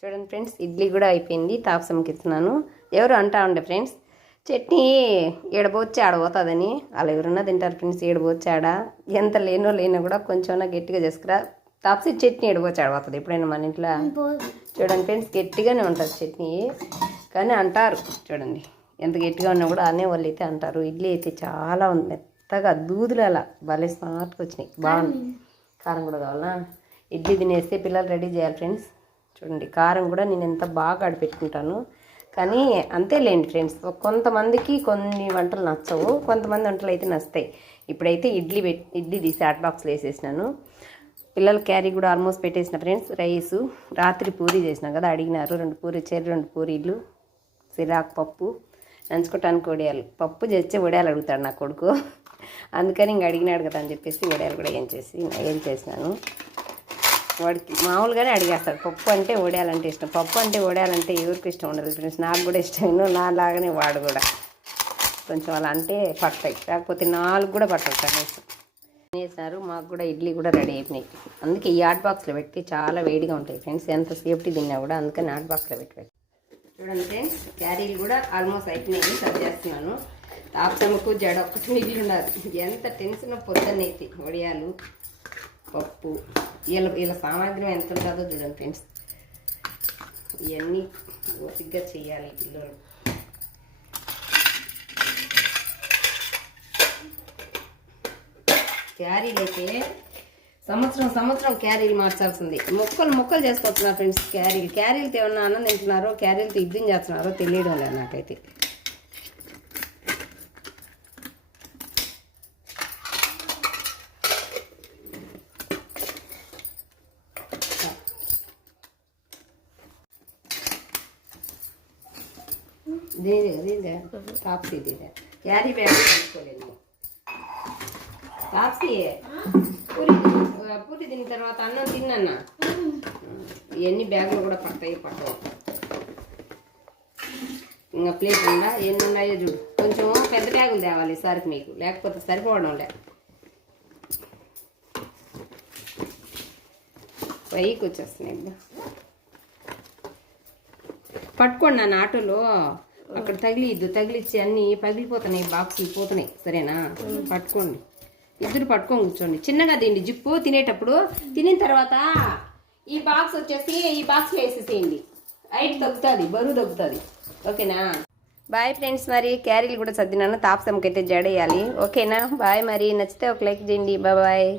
చూడండి ఫ్రెండ్స్, ఇడ్లీ కూడా అయిపోయింది. తాపసంకి ఇస్తున్నాను. ఎవరు అంటా ఉండే ఫ్రెండ్స్, చట్నీ ఏడబోచ్చి ఆడబోతుందని. అలా ఎవరన్నా తింటారు ఫ్రెండ్స్, ఏడబోచ్చి ఆడ ఎంత లేనో కూడా కొంచెం గట్టిగా చేసుకురా. తాపసి చట్నీ ఏడబోచ్చి ఆడబోతుంది ఎప్పుడైనా మన ఇంట్లో. చూడండి ఫ్రెండ్స్, గట్టిగానే ఉంటుంది చట్నీ, కానీ అంటారు చూడండి ఎంత గట్టిగా ఉన్నా కూడా అనే వాళ్ళు అయితే అంటారు. ఇడ్లీ అయితే చాలా ఉంది, మెత్తగా దూదులు అలా భలే స్మార్ట్గా వచ్చినాయి. బాగుంది. కారం కూడా కావాలా? ఇడ్లీ తినేస్తే పిల్లలు రెడీ చేయాలి ఫ్రెండ్స్. చూడండి, కారం కూడా నేను ఎంత బాగా ఆడిపెట్టుకుంటాను. కానీ అంతేలేండి ఫ్రెండ్స్, కొంతమందికి కొన్ని వంటలు నచ్చవు, కొంతమంది వంటలు అయితే నచ్చుతాయి. ఇప్పుడైతే ఇడ్లీ తీసి హాట్ బాక్స్లో వేసేసినాను. పిల్లల క్యారీ కూడా ఆల్మోస్ట్ పెట్టేసిన ఫ్రెండ్స్. రైసు రాత్రి పూరీ చేసినాం కదా, అడిగినారు 2 పూరీ ఇచ్చారు. 2 పూరీలు, సిరాకు పప్పు, నంచుకోవటానికి వడియాలు. పప్పు చేస్తే వడియాలు అడుగుతాడు నా కొడుకు, అందుకని ఇంక అడిగినాడు కదా అని చెప్పేసి వడియాలు కూడా ఏం చేసినాను. వాడికి మామూలుగానే అడిగేస్తాడు, పప్పు అంటే వడియాలంటే ఇష్టం. పప్పు అంటే వడియాలంటే ఎవరికి ఇష్టం ఉండదు ఫ్రెండ్స్, నాకు కూడా ఇష్టం. నాలాగానే వాడు కూడా కొంచెం అలా అంటే పడతాయి, కాకపోతే 4 కూడా పట్టవు కనీసం. వేసినారు. మాకు కూడా ఇడ్లీ కూడా రెడీ అయిపోయినాయి. అందుకే ఈ హాట్ బాక్స్లో పెట్టి చాలా వేడిగా ఉంటాయి ఫ్రెండ్స్, ఎంత సేఫ్టీ తిన్నా కూడా, అందుకని హాట్ బాక్స్లో పెట్టి. చూడండి ఫ్రెండ్స్, క్యారీలు కూడా ఆల్మోస్ట్ అయిపోయినాయి, సర్వ్ చేస్తున్నాను. తాపసమ్మకు జడ ఒక్కటి మిగిలి ఉన్నారు. ఎంత టెన్షన్ పొద్దున్నైతే. వడియాలు, పప్పు, వీళ్ళ సామాగ్రి ఎంత ఉంటుందో చూడండి ఫ్రెండ్స్. ఇవన్నీ ఓపిగ్గా చేయాలి పిల్లలు. క్యారీలు అయితే సంవత్సరం క్యారీలు మార్చాల్సింది. మొక్కలు చేసుకొస్తున్నారు ఫ్రెండ్స్. క్యారీలతో ఏమన్నా అన్నం తింటున్నారో, క్యారీలతో యుద్ధం చేస్తున్నారో తెలియడం లేదు నాకైతే. తాప్సీ క్యారీ బ్యాగ్ తీసుకోలేదు. తాప్సీ పూరి తిన్న తర్వాత అన్నం తిన్నా. ఇవన్నీ బ్యాగులు కూడా పట్టవు. ఇంకా ప్లేట్ ఉందా, ఎన్ని ఉన్నాయో చూడు. కొంచెం పెద్ద బ్యాగులు తేవాలి ఈసారికి మీకు, లేకపోతే సరిపోవడం లే. పైకి వచ్చేస్తున్నాయి. పట్టుకోండి నన్ను ఆటోలో, అక్కడ తగిలిచ్చి అన్నీ పగిలిపోతున్నాయి, బాక్సులు పోతున్నాయి. సరేనా? పట్టుకోండి, ఇద్దరు పట్టుకొని కూర్చోండి. చిన్నగా తిండి జిప్పు. తినేటప్పుడు తినిన తర్వాత ఈ బాక్స్ వచ్చేసి ఈ బాక్స్లో వేసేసేయండి. హైట్ తగ్గుతుంది, బరువు తగ్గుతుంది. ఓకేనా? Bye friends. మరి క్యారీలు కూడా సర్దినాను. తాపసంకి అయితే జడేయాలి. ఓకేనా? బాయ్. మరి నచ్చితే ఒక లైక్ చేయండి. బాయ్.